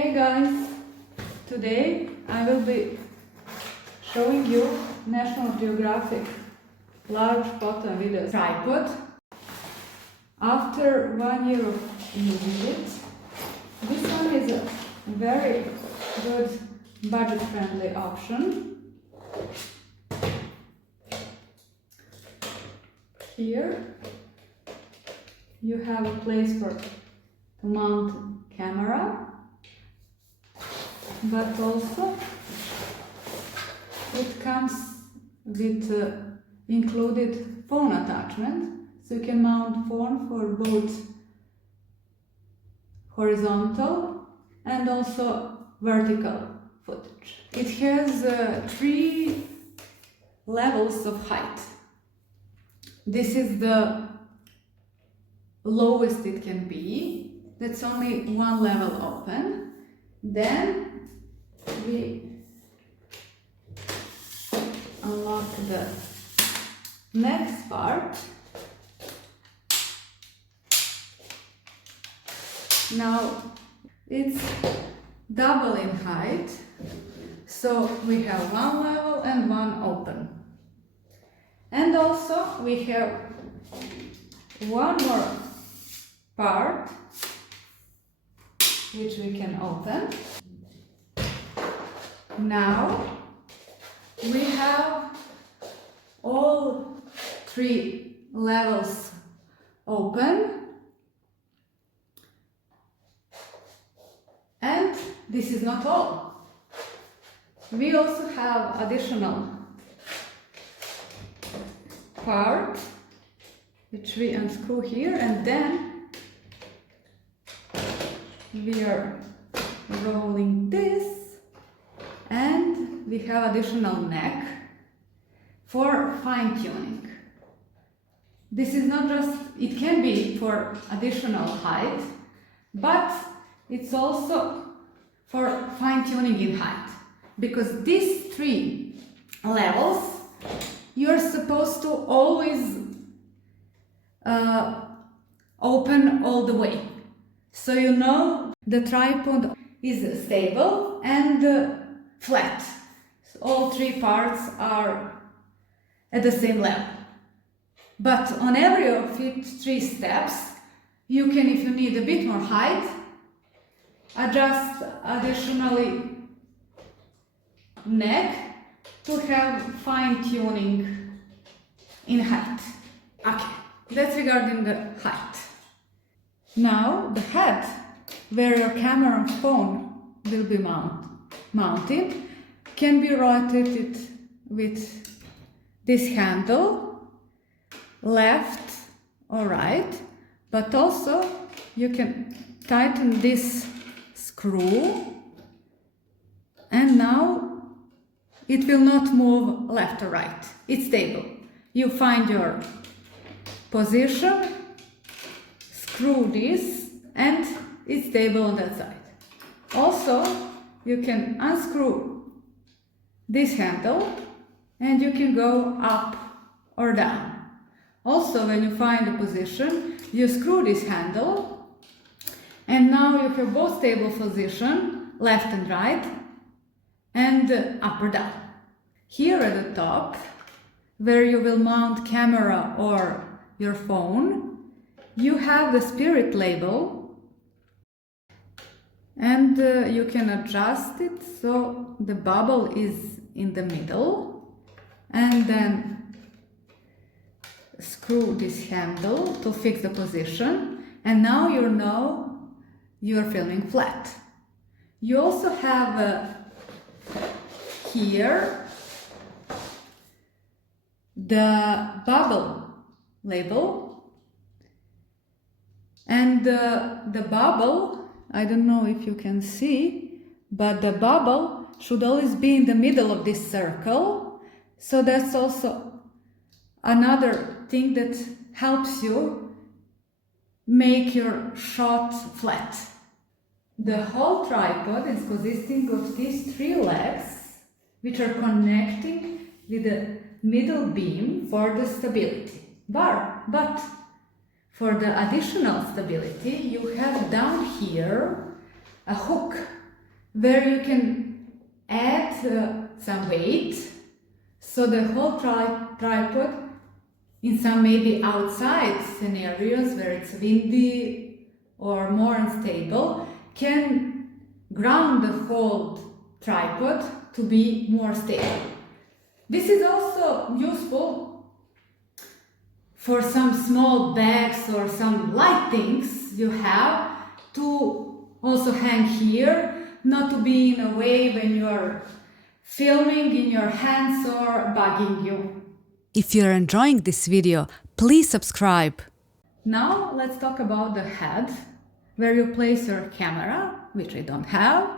Hey guys, today I will be showing you National Geographic Large Photo and Video tripod. After 1 year of using it, this one is a very good budget-friendly option. Here you have a place to mount camera, but also it comes with included phone attachment, so you can mount phone for both horizontal and also vertical footage. It has 3 levels of height. This is the lowest it can be. That's only 1 level open. Then we unlock the next part. Now it's double in height, so we have 1 level and 1 open. And also we have 1 more part which we can open. Now we have all 3 levels open, and this is not all. We also have additional part which we unscrew here, and then we are rolling this, and we have additional neck for fine-tuning. This is not just, it can be for additional height, but it's also for fine-tuning in height, because these 3 levels you're supposed to always open all the way, so you know the tripod is stable and flat. So all 3 parts are at the same level. But on every of it 3 steps, you can, if you need a bit more height, adjust additionally neck to have fine-tuning in height. Okay, that's regarding the height. Now the head, where your camera and phone will be mounted, can be rotated with this handle, left or right, but also you can tighten this screw, and now it will not move left or right. It's stable. You find your position, screw this, and it's stable on that side. Also, you can unscrew this handle and you can go up or down. Also, when you find the position, you screw this handle, and now you have both stable position, left and right, and up or down. Here at the top, where you will mount camera or your phone, you have the spirit label, and you can adjust it so the bubble is in the middle, and then screw this handle to fix the position, and now you know you're filming flat. You also have here the bubble label, and the bubble, I don't know if you can see, but the bubble should always be in the middle of this circle, so that's also another thing that helps you make your shot flat. The whole tripod is consisting of these 3 legs, which are connecting with the middle beam for the stability bar. But for the additional stability, you have down here a hook where you can add some weight, so the whole tripod, in some maybe outside scenarios where it's windy or more unstable, can ground the whole tripod to be more stable. This is also useful for some small bags or some light things you have to also hang here, not to be in a way when you are filming in your hands or bugging you. If you're enjoying this video, please subscribe. Now let's talk about the head, where you place your camera, which I don't have,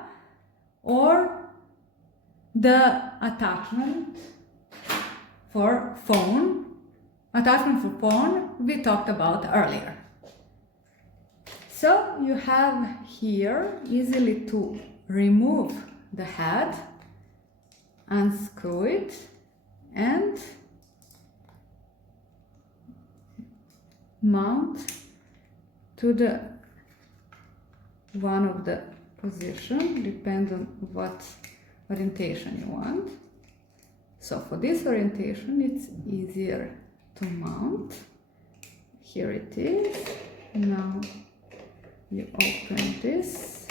or the attachment for phone. Attachment for phone we talked about earlier. So you have here easily to remove the head, unscrew it, and mount to the one of the position, depends on what orientation you want. So for this orientation it's easier to mount. Here it is. Now you open this,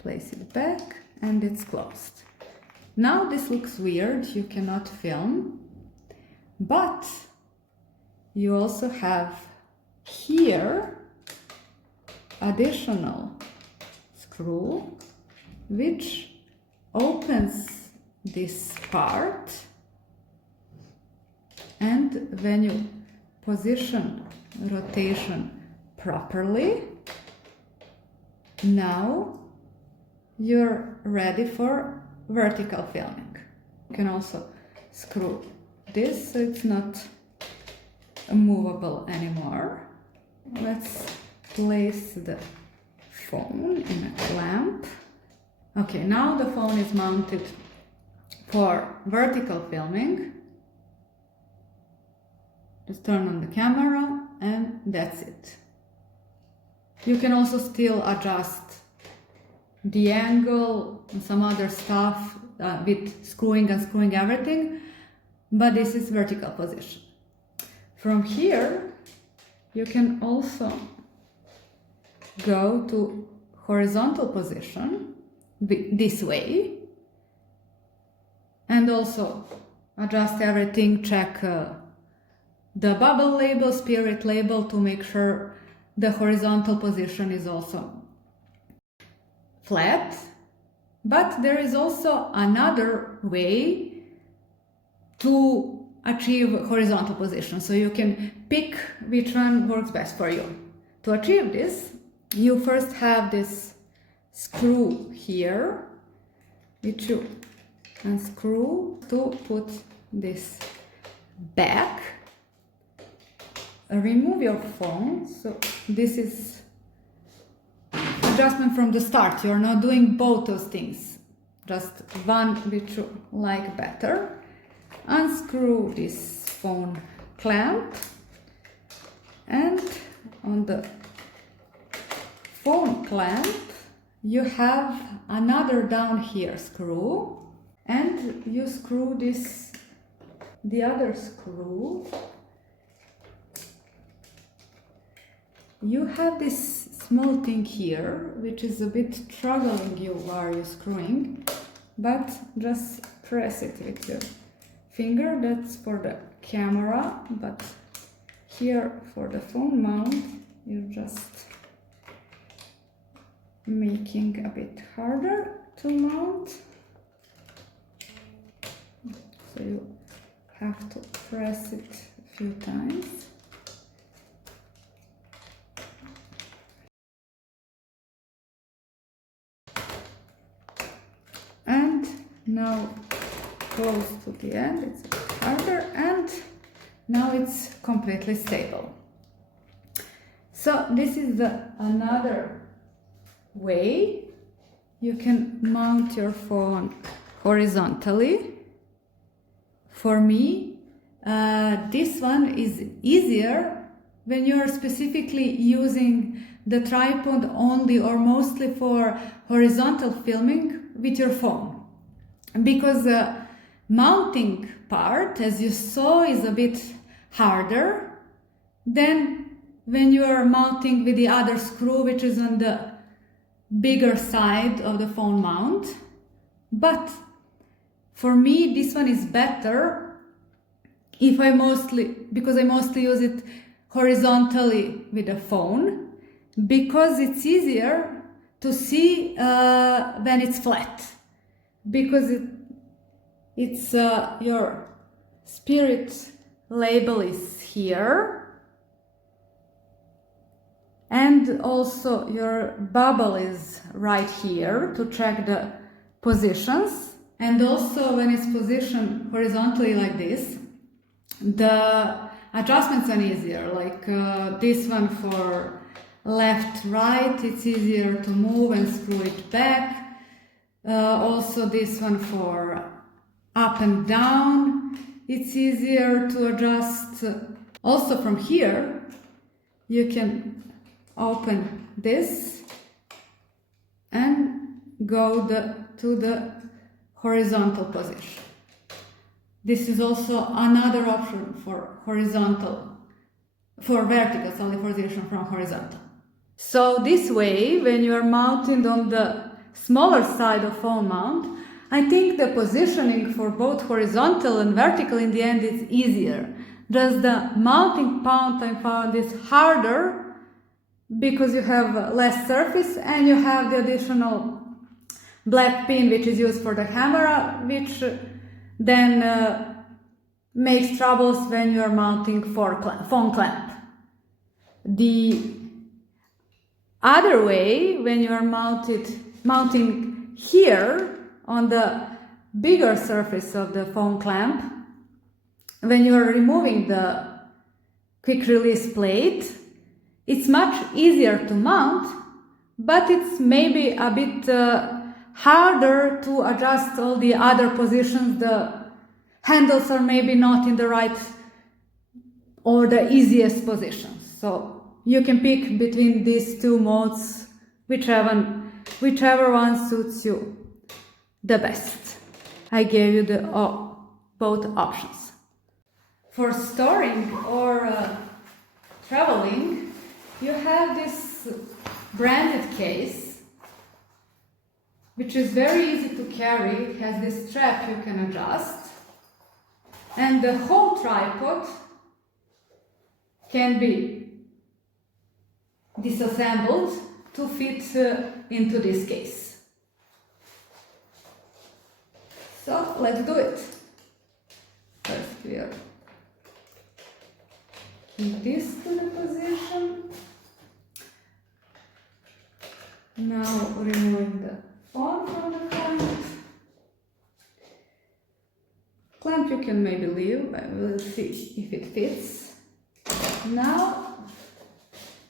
place it back, and it's closed. Now this looks weird, you cannot film, but you also have here additional screw which opens this part, and when you position rotation properly, now you're ready for vertical filming. You can also screw this so it's not movable anymore. Let's place the phone in a clamp. Okay, now the phone is mounted for vertical filming. Just turn on the camera and that's it. You can also still adjust the angle and some other stuff with screwing and unscrewing everything, but this is vertical position. From here you can also go to horizontal position this way, and also adjust everything, check the bubble label, spirit label, to make sure the horizontal position is also flat. But there is also another way to achieve horizontal position, so you can pick which one works best for you. To achieve this, you first have this screw here, which you unscrew to put this back. Remove your phone. So this is adjustment from the start. You're not doing both those things, just one which you like better. Unscrew this phone clamp, and on the phone clamp you have another down here screw, and you screw the other screw. You have this small thing here which is a bit troubling you while you're screwing, but just press it with your finger. That's for the camera, but here for the phone mount you're just making a bit harder to mount, so you have to press it a few times. And now close to the end, it's a bit harder, and now it's completely stable. So this is another way you can mount your phone horizontally. For me, this one is easier when you're specifically using the tripod only or mostly for horizontal filming with your phone, because the mounting part, as you saw, is a bit harder than when you are mounting with the other screw, which is on the bigger side of the phone mount. But for me, this one is better because I mostly use it horizontally with the phone, because it's easier to see when it's flat, because it's your spirit label is here, and also your bubble is right here to check the positions. And also when it's positioned horizontally like this, the adjustments are easier, like this one for left, right, it's easier to move and screw it back. Also this one for up and down, it's easier to adjust. Also from here, you can open this and go to the horizontal position. This is also another option for vertical position from horizontal. So this way, when you are mounted on the smaller side of phone mount, I think the positioning for both horizontal and vertical in the end is easier. Just the mounting point I found is harder because you have less surface and you have the additional black pin which is used for the camera, which then makes troubles when you are mounting phone clamp. The other way, when you are mounting here on the bigger surface of the phone clamp, when you are removing the quick release plate, it's much easier to mount, but it's maybe a bit harder to adjust all the other positions. The handles are maybe not in the right or the easiest positions. So you can pick between these two modes, whichever one suits you the best. I gave you both options. For storing or traveling, you have this branded case, which is very easy to carry. It has this strap you can adjust, and the whole tripod can be disassembled to fit into this case. So let's do it. First we are put this to the position. Now removing the phone from the clamp. Clamp you can maybe leave, but we'll see if it fits. Now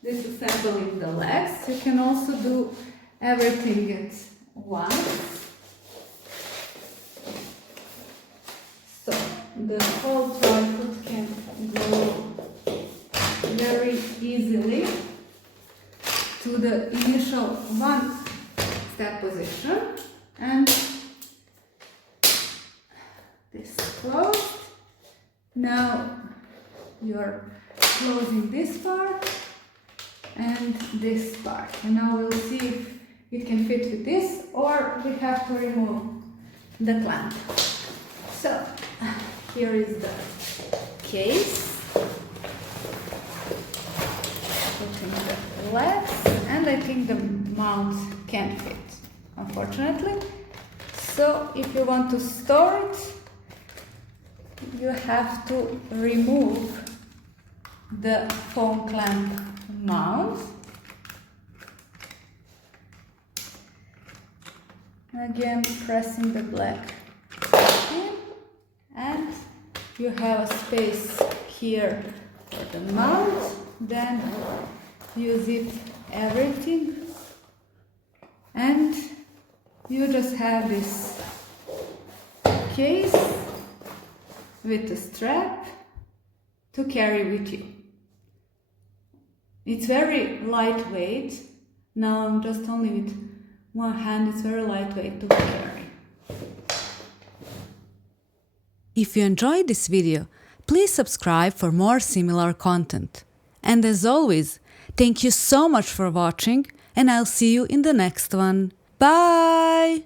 disassembling the legs. You can also do everything at once. So the whole tripod can go very easily to the initial one-step position, and this closed. Now you're closing this part and this part, and now we'll see if it can fit with this or we have to remove the clamp. So here is the case. Putting the legs, and I think the mount can't fit, unfortunately. So if you want to store it, you have to remove the phone clamp mount. Again, pressing the black in, and you have a space here for the mount. Then you zip everything, and you just have this case with a strap to carry with you. It's very lightweight. Now I'm just only with one hand, it's very lightweight to carry. If you enjoyed this video, please subscribe for more similar content. And as always, thank you so much for watching, and I'll see you in the next one. Bye!